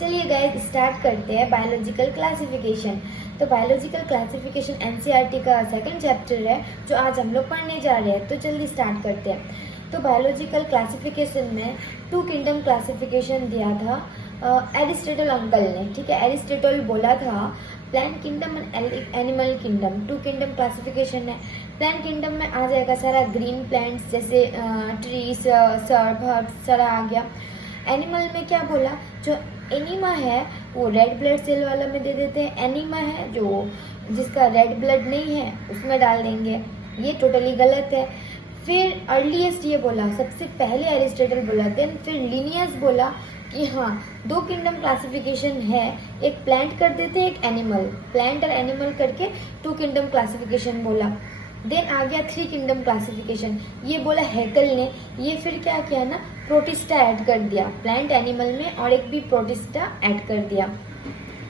चलिए guys start करते हैं बायोलॉजिकल क्लासिफिकेशन। तो बायोलॉजिकल क्लासिफिकेशन एनसीईआरटी का सेकंड चैप्टर है जो आज हम लोग पढ़ने जा रहे हैं। तो जल्दी स्टार्ट करते हैं। तो बायोलॉजिकल क्लासिफिकेशन में टू किंगडम क्लासिफिकेशन दिया था एरिस्टोटल अंकल ने। ठीक है, एरिस्टोटल बोला था plant kingdom and animal kingdom two kingdom classification है। प्लांट किंगडम में आ जाएगा सारा ग्रीन प्लांट्स जैसे ट्रीज, सर्ब, हर्ब्स सारा आ गया। एनिमल में क्या बोला, जो एनिमा है वो रेड ब्लड सेल वाला में दे देते हैं। एनिमा है जो जिसका रेड ब्लड नहीं है उसमें डाल देंगे, ये टोटली गलत है। फिर अर्लीस्ट ये बोला, सबसे पहले एरिस्टोटल बोला, देन फिर लिनियस बोला कि हाँ दो किंगडम क्लासिफिकेशन है, एक प्लांट कर देते हैं एक एनिमल, प्लांट और एनिमल करके टू किंगडम क्लासिफिकेशन बोला। देन आ गया थ्री किंगडम क्लासिफिकेशन, ये बोला हैकल ने। ये फिर क्या किया ना, प्रोटिस्टा ऐड कर दिया प्लांट एनिमल में और एक भी प्रोटिस्टा ऐड कर दिया।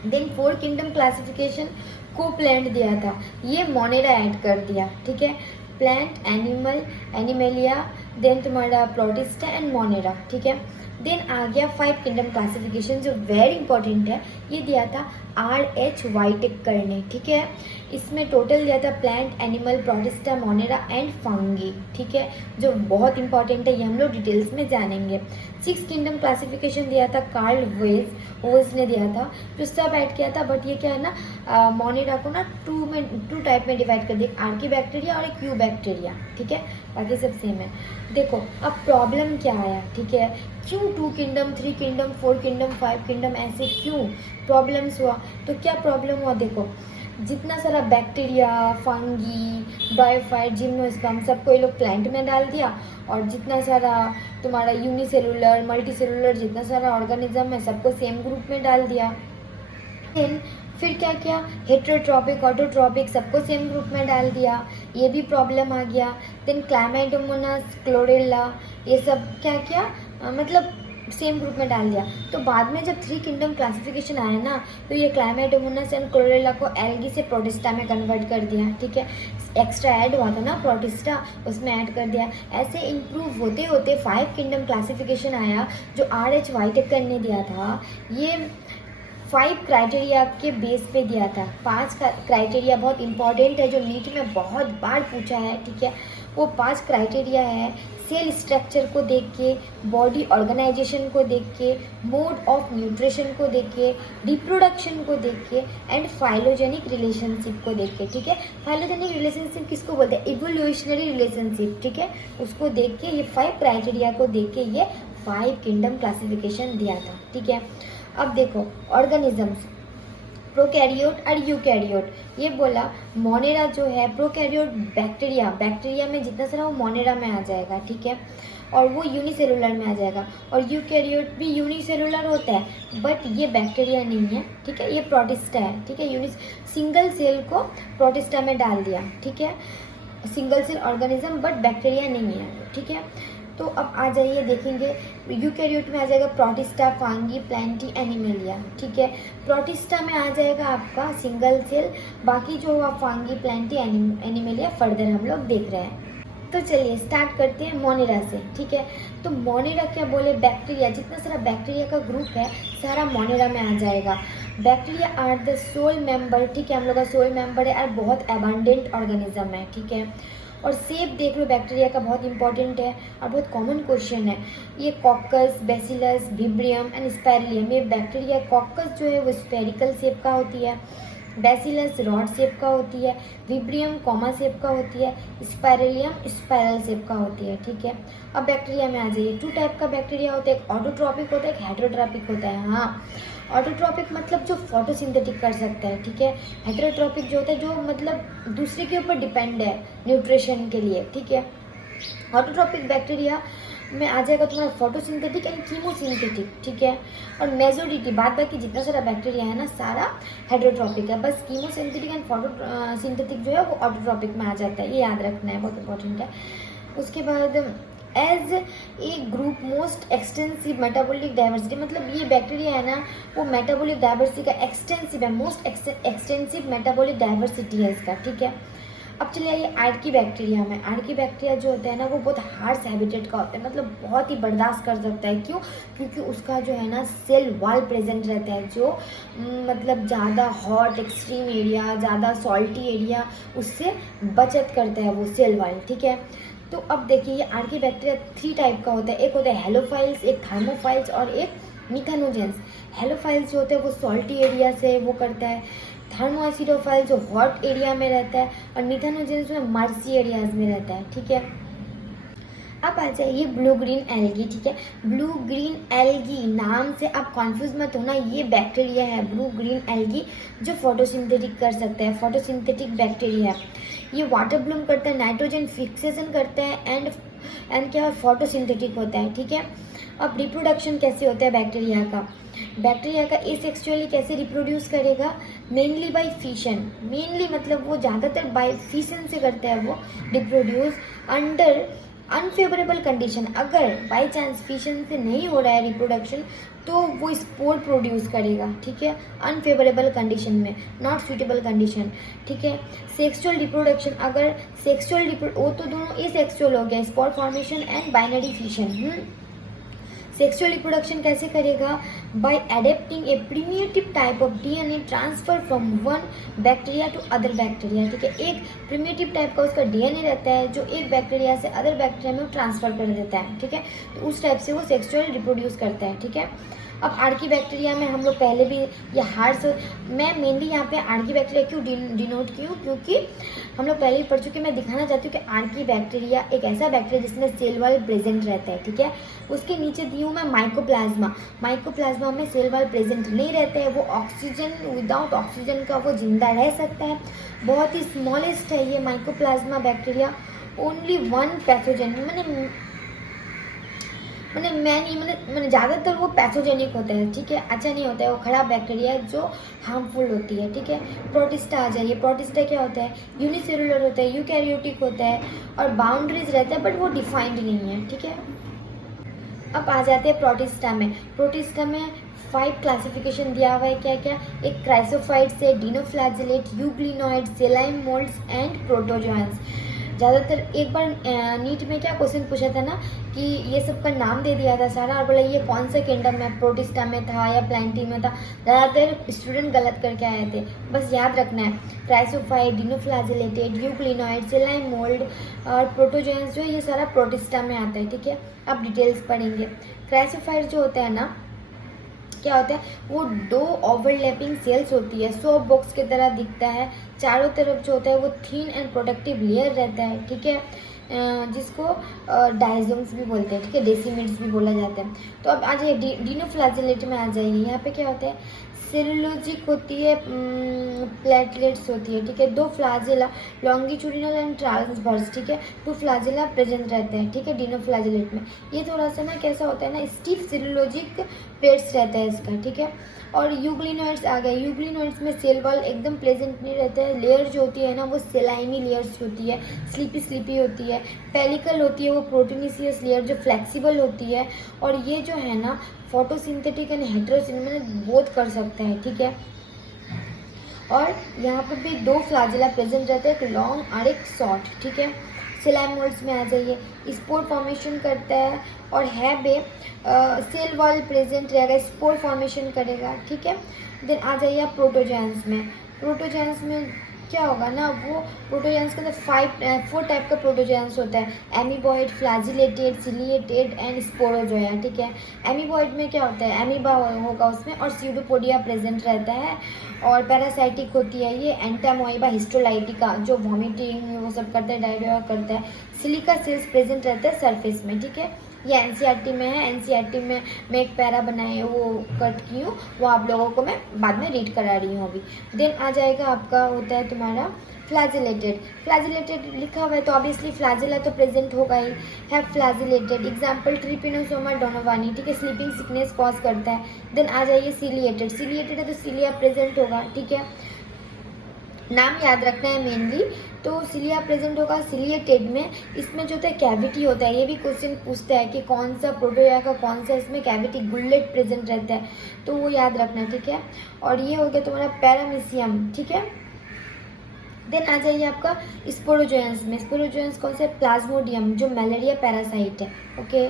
देन फोर किंगडम क्लासिफिकेशन को प्लांट दिया था, ये मोनेरा ऐड कर दिया। ठीक है, प्लांट, एनिमल, एनिमेलिया, देन तुम्हारा प्रोटिस्टा एंड मोनेरा। ठीक है, देन आ गया फाइव किंगडम क्लासिफिकेशन जो वेरी इंपॉर्टेंट है, ये दिया था RH व्हाइटेकर ने। ठीक है, इसमें टोटल दिया था plant, animal, protista, Monera and fungi. ठीक है, जो बहुत इंपॉर्टेंट है, ये हम लोग डिटेल्स में जानेंगे। सिक्स किंगडम क्लासिफिकेशन दिया था कार्ल वेज ने दिया था, जो सब ऐड किया था। बट ये क्या है ना, मोनेरा को ना टू टाइप में डिवाइड कर दिया, आर्की बैक्टीरिया और एक यू बैक्टीरिया। ठीक है, बाकी सब सेम है। देखो अब प्रॉब्लम क्या आया, ठीक है, क्यों two kingdom, three kingdom, four kingdom, five kingdom, ऐसे क्यों प्रॉब्लम्स हुआ? तो क्या प्रॉब्लम हुआ, देखो जितना सारा बैक्टीरिया, फंगी, बायोफाइट, जिम्नोस्पर्म सबको ये लोग प्लांट में डाल दिया, और जितना सारा तुम्हारा यूनिसेलुलर, मल्टीसेलुलर जितना सारा ऑर्गेनिज्म है सबको सेम ग्रुप में डाल दिया। फिर क्या किया, हेटेरोट्रॉपिक, ऑटोट्रॉपिक सबको सेम ग्रुप में डाल दिया, ये भी प्रॉब्लम आ गया। देन क्लैमाइडोमोनास, क्लोरेला, ये सब क्या किया, मतलब सेम ग्रुप में डाल दिया। तो बाद में जब थ्री किंगडम क्लासिफिकेशन आया ना, तो ये क्लैमाइडोमोनास एंड क्लोरेला को एल्गी से प्रोटिस्टा में कन्वर्ट कर दिया। ठीक है, एक्स्ट्रा ऐड हुआ था ना प्रोटिस्टा, उसमें ऐड कर दिया। ऐसे इम्प्रूव होते होते फाइव किंगडम क्लासिफिकेशन आया जो RH व्हाइटेकर ने दिया था। ये 5 क्राइटेरिया के बेस पे दिया था। 5 क्राइटेरिया बहुत इंपॉर्टेंट है जो नीट में बहुत बार पूछा है। ठीक है, वो 5 क्राइटेरिया है सेल स्ट्रक्चर को देख के, बॉडी ऑर्गेनाइजेशन को देख के, मोड ऑफ न्यूट्रिशन को देख के, रिप्रोडक्शन को देख के एंड फाइलोजेनिक रिलेशनशिप को देख के। ठीक है, फाइलोजेनिक रिलेशनशिप किसको बोलते हैं, इवोल्यूशनरी रिलेशनशिप। ठीक है, उसको देख के ये 5 क्राइटेरिया को देख के ये 5 किंगडम क्लासिफिकेशन दिया था। ठीक है, अब देखो ऑर्गेनिजम्स, प्रोकैरियोट और यूकैरियोट, ये बोला मोनेरा जो है प्रोकैरियोट बैक्टीरिया में जितना सारा वो मोनेरा में आ जाएगा। ठीक है, और वो यूनिसेलुलर में आ जाएगा, और यूकैरियोट भी यूनिसेलुलर होता है बट ये बैक्टीरिया नहीं है। ठीक है, ये प्रोटिस्टा है। ठीक है, सिंगल सेल को प्रोटिस्टा में डाल दिया। ठीक है, single cell organism but bacteria नहीं है। ठीक है, तो अब आ जाइए देखेंगे, यूकैरियोट में आ जाएगा प्रोटिस्टा, फांगी, प्लांटी, एनिमेलिया। ठीक है, प्रोटिस्टा में आ जाएगा आपका सिंगल सेल, बाकी जो हुआ फांगी, प्लांटी, एनिमेलिया फर्दर हम लोग देख रहे हैं। तो चलिए स्टार्ट करते हैं मोनेरा से। ठीक है, तो मोनेरा क्या बोले, बैक्टीरिया, जितना सारा बैक्टीरिया का ग्रुप है सारा मोनेरा में आ जाएगा। Bacteria are the sole member. ठीक है, हम लोग का सोल मेंबर है और बहुत एबंडेंट ऑर्गेनिज्म है। ठीक है, और सेप देख लो बैक्टीरिया का, बहुत इंपॉर्टेंट है और बहुत कॉमन क्वेश्चन है। ये कॉकस, बेसिलस, विब्रियम एंड स्पाइरलियम, ये बैक्टीरिया, कॉकस जो है वो स्पेरिकल शेप का होती है, बेसिलस रॉड शेप का होती है, विब्रियम कॉमा शेप का होती है, स्पाइरलियम स्पाइरल शेप का होती है। ठीक है, अब बैक्टीरिया में आ जाइए, 2 टाइप का बैक्टीरिया होता है, एक ऑटोट्रॉपिक होता है, एक हेटेरोट्रॉपिक होता है। हाँ, ऑटोट्रॉपिक मतलब जो फोटोसिंथेटिक कर सकता है। ठीक है, हेटेरोट्रॉपिक जो होता है जो मतलब दूसरे के ऊपर डिपेंड है न्यूट्रिशन के लिए। ठीक है, ऑटोट्रॉपिक बैक्टीरिया में आ जाएगा तुम्हारा फोटोसिंथेटिक एंड कीमोसिंथेटिक। ठीक है, और मेजोरिटी बाद बाकी जितना सारा बैक्टीरिया है ना सारा हेटेरोट्रॉपिक है, बस कीमोसिंथेटिक एंड फोटोसिंथेटिक जो है वो ऑटोट्रॉपिक में आ जाता है, ये याद रखना है, बहुत इंपॉर्टेंट है। उसके बाद as a group most extensive metabolic diversity, मतलब ये बैक्टीरिया है ना वो मेटाबॉलिक डाइवर्सिटी का एक्सटेंसिव है, मोस्ट एक्सटेंसिव मेटाबॉलिक डाइवर्सिटी है इसका। ठीक है, अब चलिए आइए आर्की बैक्टीरिया में। आर्की बैक्टीरिया जो होता है ना वो बहुत हार्श हैबिटेट का होता है, मतलब बहुत ही बर्दाश्त कर सकता है। क्यों? क्योंकि उसका जो है ना सेल वॉल प्रेजेंट रहता है, जो मतलब ज़्यादा हॉट एक्सट्रीम एरिया, ज़्यादा सॉल्टी एरिया उससे बचत करता है वो सेल वॉल, ठीक है। तो अब देखिए ये आर्की बैक्टीरिया 3 टाइप का होता है। एक होता है हेलोफाइल्स, एक थर्मोफाइल्स और एक मिथेनोजेंस। हेलोफाइल्स जो होता है वो सॉल्टी एरिया से वो करता है, थर्मोएसिडोफाइल जो हॉट एरिया में रहता है, और मिथेनोजेंस में मर्सी एरियाज में रहता है, ठीक है। अब आ जाइए ब्लू ग्रीन एल्गी, ठीक है। ब्लू ग्रीन एल्गी नाम से आप कॉन्फ्यूज मत होना, ये बैक्टीरिया है ब्लू ग्रीन एल्गी जो फोटोसिंथेटिक कर सकते हैं, फोटोसिंथेटिक बैक्टीरिया है। ये वाटर ब्लूम करता है, नाइट्रोजन फिक्सेशन करता है एंड क्या फोटोसिंथेटिक होता है, ठीक है। अब रिप्रोडक्शन कैसे होता है बैक्टीरिया का? बैक्टीरिया का एसेक्सुअली कैसे रिप्रोड्यूस करेगा? मेनली बाय फिशन, मेनली मतलब वो ज़्यादातर बाय फिशन से करता है वो रिप्रोड्यूस अंडर अनफेवरेबल कंडीशन। अगर बाय चांस फिशन से नहीं हो रहा है रिप्रोडक्शन तो वो स्पोर प्रोड्यूस करेगा, ठीक है, अनफेवरेबल कंडीशन में, नॉट सुटेबल कंडीशन, ठीक है। सेक्सुअल रिप्रोडक्शन, अगर सेक्सुअल वो तो दोनों एसेक्सुअल हो गया, spore formation and binary fission. Sexual reproduction कैसे करेगा? By adapting a primitive type of DNA transfer from one bacteria to other bacteria, ठीक है। एक प्रिमिटिव टाइप का उसका डीएनए रहता है जो एक बैक्टीरिया से अदर बैक्टीरिया में वो ट्रांसफर कर देता है, ठीक है। तो उस टाइप से वो सेक्सुअल रिप्रोड्यूस करता है, ठीक है। अब आर्की बैक्टीरिया में हम लोग पहले भी ये हार्स, मैं मेनली यहाँ पे आर्की बैक्टीरिया क्यों डिनोट की हूँ, क्योंकि हम लोग पहले ही पढ़ चुके। मैं दिखाना चाहती हूँ कि आर्की बैक्टीरिया एक ऐसा बैक्टीरिया जिसमें सेल वॉल प्रेजेंट रहता है, ठीक है। उसके नीचे दी हूँ मैं माइकोप्लाज्मा। माइकोप्लाज्मा में सेल वॉल प्रेजेंट नहीं रहते हैं, वो ऑक्सीजन, विदाउट ऑक्सीजन का वो जिंदा रह सकता है। बहुत ही स्मॉलेस्ट है ये mycoplasma bacteria. Only one pathogen, मैंने ज़्यादातर वो पैथोजेनिक होता है, ठीक है, अच्छा नहीं होता है, वो खराब बैक्टीरिया है जो हार्मफुल होती है, ठीक है। प्रोटिस्टा आ जाइए। प्रोटिस्टा क्या होता है? यूनिसेलुलर होता है, यूकैरियोटिक होता है और बाउंड्रीज रहता है, बट वो डिफाइंड नहीं है, ठीक है। अब आ जाते हैं प्रोटिस्टा में। प्रोटिस्टा में 5 क्लासिफिकेशन दिया हुआ है, क्या क्या? एक क्राइसोफाइट्स है, डिनोफ्लैजिलेट, यूग्लिनोइड, सेलाइम मोल्ड्स एंड प्रोटोजोएंस। ज़्यादातर एक बार नीट में क्या क्वेश्चन पूछा था ना कि ये सब का नाम दे दिया था सारा, और बोला ये कौन सा किंगडम में, प्रोटिस्टा में था या प्लैंटी में था। ज़्यादातर स्टूडेंट गलत करके आए थे, बस याद रखना है। क्राइसोफाइट, डिनोफ्लैजिलेटेड, यूग्लिनोइड, सेलाइम मोल्ड और प्रोटोजोएंस जो है ये सारा प्रोटिस्टा में आता है, ठीक है। अब डिटेल्स पढ़ेंगे। क्राइसोफाइट जो होता है ना, क्या होता है? वो 2 ओवरलैपिंग सेल्स होती है, सोप बॉक्स की तरह दिखता है। चारों तरफ जो होता है वो थिन एंड प्रोटेक्टिव लेयर रहता है, ठीक है, जिसको डायजोम्स भी बोलते हैं, ठीक है, डेसिमिड्स भी बोला जाता है। तो अब आ जाइए डिनोफ्लैजिलेट में आ जाइए। यहाँ पे क्या होता है? सेलुलोजिक होती है, प्लेटलेट्स होती है, ठीक है। 2 फ्लाजिला, लॉन्गिट्यूडिनल एंड ट्रांसवर्स, ठीक है, 2 फ्लाजिला प्रेजेंट रहते हैं, ठीक है, डिनोफ्लैजिलेट में। ये थोड़ा सा ना कैसा होता है ना, स्टिफ सेलुलोजिक प्लेट्स रहता है इसका, ठीक है। और यूग्लिनोइड्स आ गए। यूग्लिनोइड्स में सेल वॉल एकदम प्रेजेंट नहीं रहता है, लेयर जो होती है ना वो सेलाइमी लेयर्स होती है, स्लीपी होती है। पेलिकल होती है वो प्रोटीनिशियस लेयर जो फ्लेक्सिबल होती है, और ये जो है ना फोटोसिंथेटिक एंड हेटेरोसिंथेटिक बोथ कर सकते हैं, ठीक है। और यहाँ पे भी 2 फ्लाजिला प्रेजेंट रहते हैं, एक लॉन्ग और एक शॉर्ट, ठीक है। सेलाइम मोल्ड्स में आ जाइए। स्पोर फॉर्मेशन करता है और है बे सेल वॉल प्रेजेंट रहेगा, स्पोर फॉर्मेशन करेगा, ठीक है। देन आ जाइए आप प्रोटोजोएंस में। प्रोटोजोएंस में क्या होगा ना, वो प्रोटोजोएंस के अंदर 4 टाइप का प्रोटोजोएंस होता है, एमीबॉइड, फ्लैजिलेटेड, सिलिएटेड एंड स्पोरोजोया, ठीक है। एमीबॉइड में क्या होता है? एमीबा होगा उसमें, और स्यूडोपोडिया प्रेजेंट रहता है, और पैरासाइटिक होती है ये एंटामोइबा हिस्टोलाइटिका जो वॉमिटिंग वो सब करता है, डायरिया करता है। सिलिका सेल्स प्रेजेंट रहता है सरफेस में, ठीक है। ये एनसीईआरटी में है, एनसीईआरटी में मैं एक पैरा बनाए वो कट की हूँ, वो आप लोगों को मैं बाद में रीड करा रही हूँ अभी। देन आ जाएगा आपका होता है तुम्हारा फ्लैजिलेटेड। फ्लैजिलेटेड लिखा हुआ है तो ऑब्वियसली फ्लैजिला तो प्रेजेंट होगा ही, है फ्लैजिलेटेड। एग्जाम्पल ट्रिपिनोसोमा डोनोवानी, ठीक है, स्लीपिंग सिकनेस कॉज करता है। देन आ जाइए सिलिएटेड। सिलिएटेड है तो सिलिया प्रेजेंट होगा, ठीक है, नाम याद रखना है मेनली। तो सिलिया प्रेजेंट होगा सिलिएटेड में। इसमें जो होता है कैविटी होता है, ये भी क्वेश्चन पूछता है कि कौन सा प्रोटोया का कौन सा इसमें कैविटी गुल्लेट प्रेजेंट रहता है, तो वो याद रखना, ठीक है। और ये हो गया तुम्हारा पैरामीशियम, ठीक है। देन आ जाइए आपका स्पोरोजोयंस में। स्पोरोजोयंस कौन से? प्लाज्मोडियम, जो मलेरिया पैरासाइट है। ओके,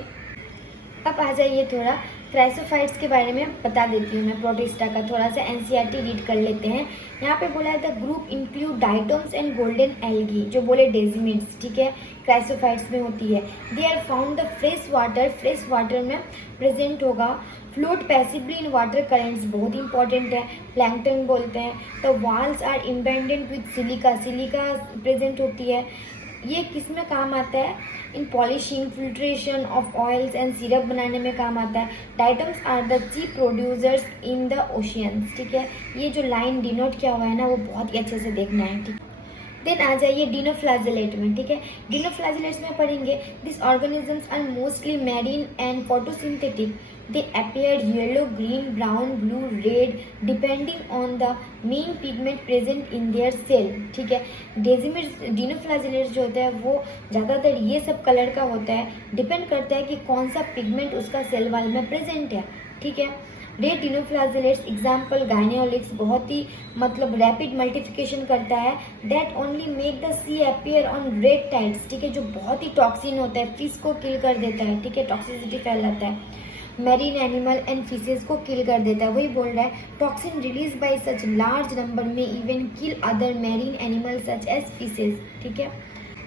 अब आ जाइए थोड़ा क्राइसोफाइट्स के बारे में बता देती हूँ मैं। प्रोटिस्टा का थोड़ा सा एनसीईआरटी रीड कर लेते हैं। यहाँ पे बोला है the group include diatoms and golden algae, जो बोले डेजिमिड्स, ठीक है, क्राइसोफाइट्स में होती है। They are found the fresh water में प्रेजेंट होगा। Float passively in water currents, बहुत इंपॉर्टेंट है। प्लैंकटन बोलते हैं। The walls are embedded with silica present होती है। ये किस में काम आता है? In polishing, filtration of oils and syrup बनाने में काम आता है। Diatoms are the chief producers in the oceans, ठीक है। ये जो लाइन डिनोट किया हुआ है ना, वो बहुत ही अच्छे से देखना है, ठीक है। देन आ जाइए डिनोफ्लाजेलेट में, ठीक है। डिनोफ्लाजेलेट्स में पढ़ेंगे this organisms are mostly marine and photosynthetic. They appear yellow, green, brown, blue, red depending on the main pigment present in their cell, ठीक है। डिनोफ्लाजेलेट्स जो होता है वो ज़्यादातर ये सब कलर का होता है, डिपेंड करता है कि कौन सा पिगमेंट उसका सेल वाल में प्रेजेंट है, ठीक है। रेड डिनोफ्लाजेलेट्स एग्जाम्पल गाइनियोलिक्स, बहुत ही मतलब रैपिड मल्टीप्लिकेशन करता है। That only make the sea appear on red tides, ठीक है, जो बहुत ही टॉक्सिन होता है, फिश को किल कर देता है, ठीक है, टॉक्सिसिटी फैलाता है। मैरीन एनिमल एंड फिशेज को किल कर देता है। वही बोल रहा है toxin release by such large number में even kill other marine animal such as fishes, ठीक है।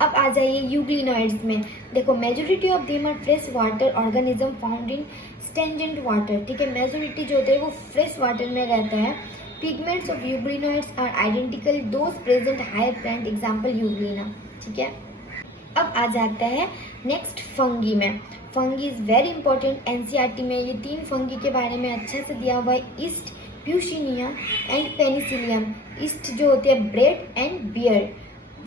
अब आ जाइए यूग्लिनॉइड्स में। देखो majority of them are fresh water organism found in stagnant water, ठीक है। मेजोरिटी जो होता है वो फ्रेश वाटर में रहता है। Pigments of euglenoids are identical those present higher plant, example Euglena, ठीक है। अब आ जाता है नेक्स्ट फंगी में। Fungi is very important. NCERT में ये 3 फंगी के बारे में अच्छा से दिया हुआ है, ईस्ट, प्यूशिनिया एंड पेनिसिलियम। ईस्ट जो होती है ब्रेड एंड बियर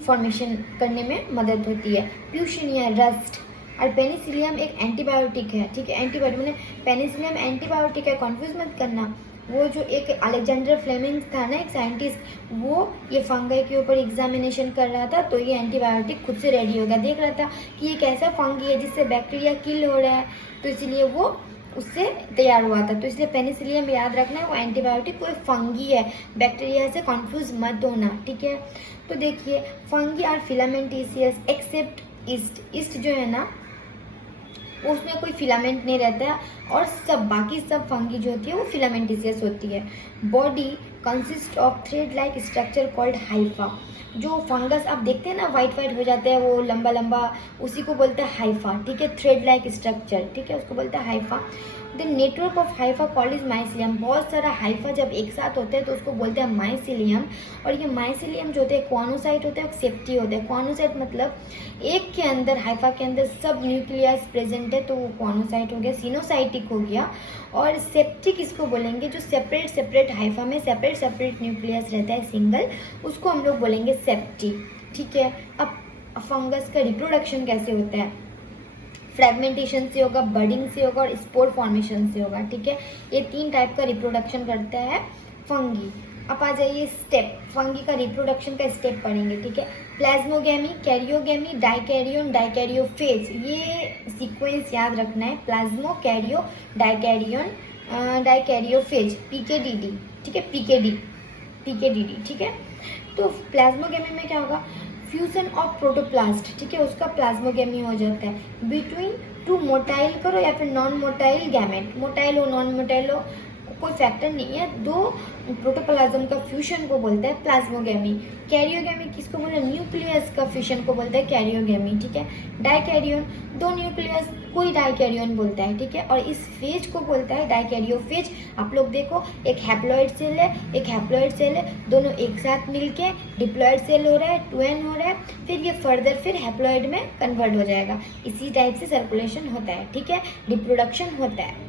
फॉर्मेशन करने में मदद होती है। प्यूशिनिया रस्ट, और पेनिसिलियम एक एंटीबायोटिक है, ठीक है। एंटीबायोटिक मैंने पेनिसिलियम एंटीबायोटिक है, कन्फ्यूज मत करना। वो जो एक अलेक्जेंडर फ्लेमिंग था ना, एक साइंटिस्ट, वो ये फंगी के ऊपर एग्जामिनेशन कर रहा था, तो ये एंटीबायोटिक खुद से रेडी हो गया। देख रहा था कि ये कैसा फंगी है जिससे बैक्टीरिया किल हो रहा है, तो इसलिए वो उससे तैयार हुआ था। तो इसलिए पेनिसिलियम याद रखना है, वो एंटीबायोटिक कोई फंगी है, बैक्टीरिया से कंफ्यूज मत होना, ठीक है। तो देखिए fungi are filamentous except yeast. Yeast जो है ना उसमें कोई फिलामेंट नहीं रहता है, और सब बाकी सब फंगी जो होती है वो फिलामेंटेसियस होती है। Body consist of thread like structure called Haifa. जो फंगस आप देखते हैं ना वाइट वाइट हो जाते हैं, वो लंबा लंबा, उसी को बोलते हैं हाइफा, ठीक है। थ्रेड लाइक स्ट्रक्चर, ठीक है, उसको बोलते हैं Haifa. The network of Haifa called is mycelium. बहुत सारा हाइफा जब एक साथ होते हैं तो उसको बोलते हैं माइसिलियम। और ये माइसिलियम जो होते हैं कॉनोसाइट होते हैं, सेप्टी होते हैं। कॉनोसाइट मतलब एक के अंदर, हाइफा के अंदर सब न्यूक्लियस प्रेजेंट है, तो वो कॉनोसाइट हो गया, सिनोसाइटिक हो गया। और सेप्टिक इसको बोलेंगे जो सेपरेट सेपरेट हाइफा में सेपरेट सेपरेट न्यूक्लियस रहता है सिंगल, उसको हम लोग बोलेंगे सेप्टी, ठीक है। अब फंगस का रिप्रोडक्शन कैसे होता है? फ्रेगमेंटेशन से होगा, बडिंग से होगा और स्पोर फॉर्मेशन से होगा, ठीक है। ये 3 टाइप का रिप्रोडक्शन करता है फंगी। अब आ जाइए स्टेप, फंगी का रिप्रोडक्शन का स्टेप पढ़ेंगे, ठीक है। प्लाज्मोगेमी, कैरियोगेमी, डाइकैरियन, डाइकैरियोफेज, ये सीक्वेंस याद रखना है। प्लाज्मो, कैरियो, डाइकैरियन, डाइकैरियोफेज, पीकेडीडी, ठीक है, पीकेडीडी, ठीक है। तो प्लाज्मोगेमी में क्या होगा? फ्यूजन ऑफ प्रोटोप्लास्ट, ठीक है, उसका प्लाज्मोगेमी हो जाता है। बिटवीन 2 मोटाइल करो या फिर नॉन मोटाइल गैमेट, मोटाइल हो नॉन मोटाइल हो कोई फैक्टर नहीं है, 2 प्रोटोप्लाज्म का फ्यूजन को बोलते हैं प्लाज्मोगेमी। कैरियोगेमी किसको बोलते हैं? न्यूक्लियस का फ्यूजन को बोलते हैं कैरियोगेमी, ठीक है। डाइकैरियन 2 न्यूक्लियस कोई डाइकैरियन बोलता है, ठीक है। और इस फेज को बोलता है डाइकैरियोफेज। आप लोग देखो एक हैप्लॉइड सेल है, एक हैप्लॉइड सेल है, दोनों एक साथ मिलके डिप्लॉइड सेल हो रहा है, 2n हो रहा है, फिर ये फर्दर फिर हैप्लॉइड में कन्वर्ट हो जाएगा। इसी टाइप से सर्कुलेशन होता है, ठीक है, रिप्रोडक्शन होता है।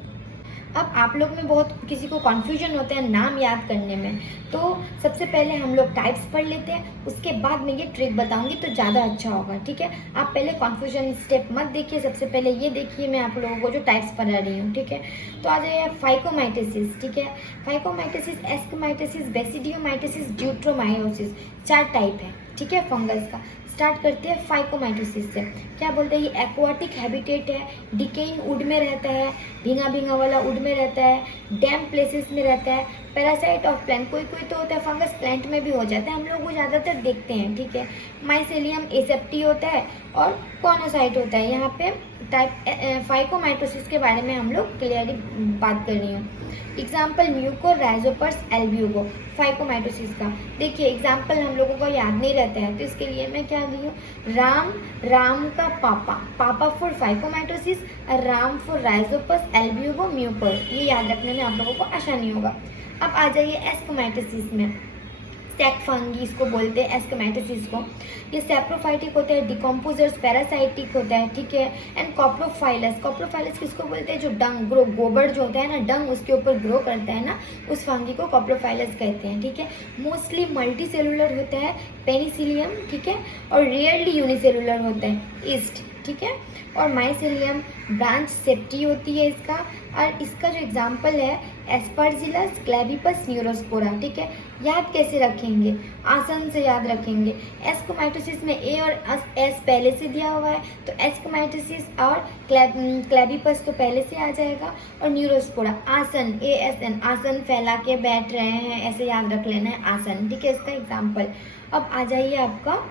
अब आप लोग में बहुत किसी को कन्फ्यूजन होता है नाम याद करने में, तो सबसे पहले हम लोग टाइप्स पढ़ लेते हैं, उसके बाद मैं ये ट्रिक बताऊंगी तो ज़्यादा अच्छा होगा, ठीक है। आप पहले कन्फ्यूजन स्टेप मत देखिए, सबसे पहले ये देखिए मैं आप लोगों को जो टाइप्स पढ़ा रही हूँ, ठीक है। तो आ जाइए फाइकोमाइटोसिस, ठीक है। फाइकोमाइटोसिस, एस्कोमाइटोसिस, बेसिडियोमाइटोसिस, ड्यूट्रोमायोसिस, 4 टाइप है, ठीक है, फंगस का। स्टार्ट करते हैं फाइकोमाइटोसिस से। क्या बोलते हैं? ये एक्वाटिक हैबिटेट है, डिकेइंग वुड में रहता है, भींगा भींगा वाला वुड में रहता है, डैम्प प्लेसेस में रहता है, पैरासाइट ऑफ प्लांट, कोई कोई तो होता है फंगस प्लांट में भी हो जाता है, हम लोग वो ज़्यादातर देखते हैं, ठीक है। माइसेलियम एसेप्टी होता है और कॉनोसाइट होता है। यहाँ पे टाइप फाइकोमाइटोसिस के बारे में हम लोग क्लियरली बात कर रही हूँ। एग्जाम्पल म्यूको राइजोपर्स एल्ब्यूगो फाइकोमाइटोसिस का। देखिए एग्जाम्पल हम लोगों को याद नहीं रहता है, तो इसके लिए मैं क्या दी हूँ, राम का पापा for phycomycetes, Ram for rhizopus albugo mucor, ये याद रखने में आप लोगों को आसानी होगा। अब आ जाइए एस्कोमाइटोसिस में। स्टैक फंगी इसको बोलते हैं एस्कोमाइटोसिस को। ये सैप्रोफाइटिक होता है, डिकम्पोजर्स पैरासाइटिक होता है, ठीक है। एंड कॉप्रोफाइलस किसको बोलते हैं, जो डंग गोबर जो होता है ना, डंग उसके ऊपर ग्रो करता है ना, उस फंगी को कॉप्रोफाइलस कहते हैं, ठीक है। मोस्टली मल्टी सेलुलर होता है पेनिसिलियम, ठीक है, और रेयरली यूनिसेलुलर होता है ईस्ट, ठीक है। और माइसेलियम ब्रांच सेप्टी होती है इसका, और इसका जो एग्जाम्पल है एस्परजिलस क्लेविपस न्यूरोस्पोरा, ठीक है। याद कैसे रखेंगे, आसान से याद रखेंगे। एस्कोमाइटोसिस में ए और एस पहले से दिया हुआ है, तो एस्कोमाइटोसिस और क्लेविपस तो पहले से आ जाएगा, और न्यूरोस्पोरा आसन ASN, आसन फैला के बैठ रहे हैं, ऐसे याद रख लेना है आसन, ठीक है, इसका एग्जाम्पल। अब आ जाइए आपका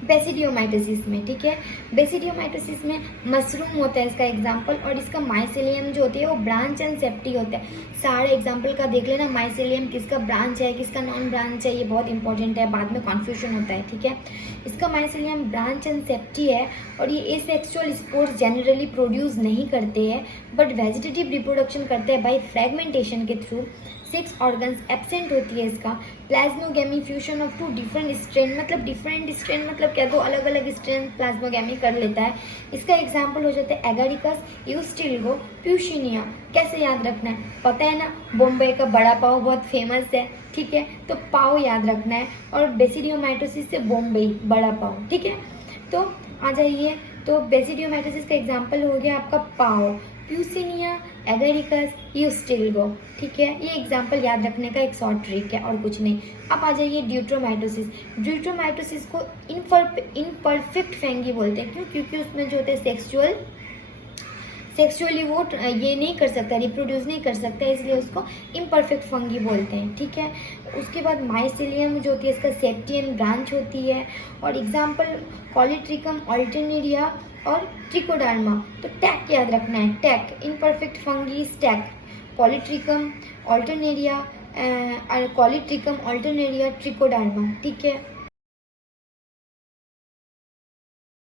बेसिडियोमाइटोसिस में, ठीक है। बेसिडियोमाइटोसिस में मशरूम होता है इसका एग्जाम्पल, और इसका माइसेलियम जो होती है वो ब्रांच एंड सेप्टी होता है। सारे एग्जाम्पल का देख लेना, माइसेलियम किसका ब्रांच है किसका नॉन ब्रांच है, ये बहुत इंपॉर्टेंट है, बाद में कन्फ्यूजन होता है, ठीक है। इसका माइसेलियम ब्रांच एंड सेप्टी है, और ये एसेक्सुअल स्पोर्स जनरली प्रोड्यूस नहीं करते हैं, बट वेजिटेटिव रिप्रोडक्शन करते हैं बाई फ्रेगमेंटेशन के थ्रू। 6 ऑर्गन्स एब्सेंट होती है इसका। Plasmogamy fusion of 2 different strain, मतलब डिफरेंट स्ट्रेन मतलब क्या, दो अलग अलग स्ट्रेन प्लाज्मोगेमी कर लेता है। इसका एग्जाम्पल हो जाता है एगारिकस, यूस्टिल्गो, प्यूशिनिया। कैसे याद रखना है, पता है ना, बॉम्बे का बड़ा पाव बहुत फेमस है, ठीक है, तो पाव याद रखना है, और बेसिडियोमाइटोसिस से बॉम्बे बड़ा पाव, ठीक है। तो आ जाइए, तो बेसिडियोमाइटोसिस का एग्जाम्पल हो गया आपका पाव, प्यूसिनिया, एगारिकस, यूस्टिल्गो, ठीक है। ये एग्जाम्पल याद रखने का एक शॉर्ट ट्रिक है और कुछ नहीं। अब आ जाइए ड्यूट्रोमाइटोसिस। ड्यूट्रोमाइटोसिस को इनपरफेक्ट फंगी बोलते हैं, क्यों, क्योंकि उसमें जो होता है सेक्सुअली वो ये नहीं कर सकता, रिप्रोड्यूस नहीं कर सकता, इसलिए उसको इम्परफेक्ट फंगी बोलते हैं, ठीक है। उसके बाद माइसेलियम जो होती है इसका सेप्टियन ब्रांच होती है, और एग्जाम्पल कॉलीट्रिकम अल्टरनेरिया और ट्रिकोडर्मा। तो टैक याद रखना है, टैक इनपरफेक्ट फंगी टैक, कॉलीट्रिकम अल्टरनेरिया ट्रिकोडर्मा, ठीक है।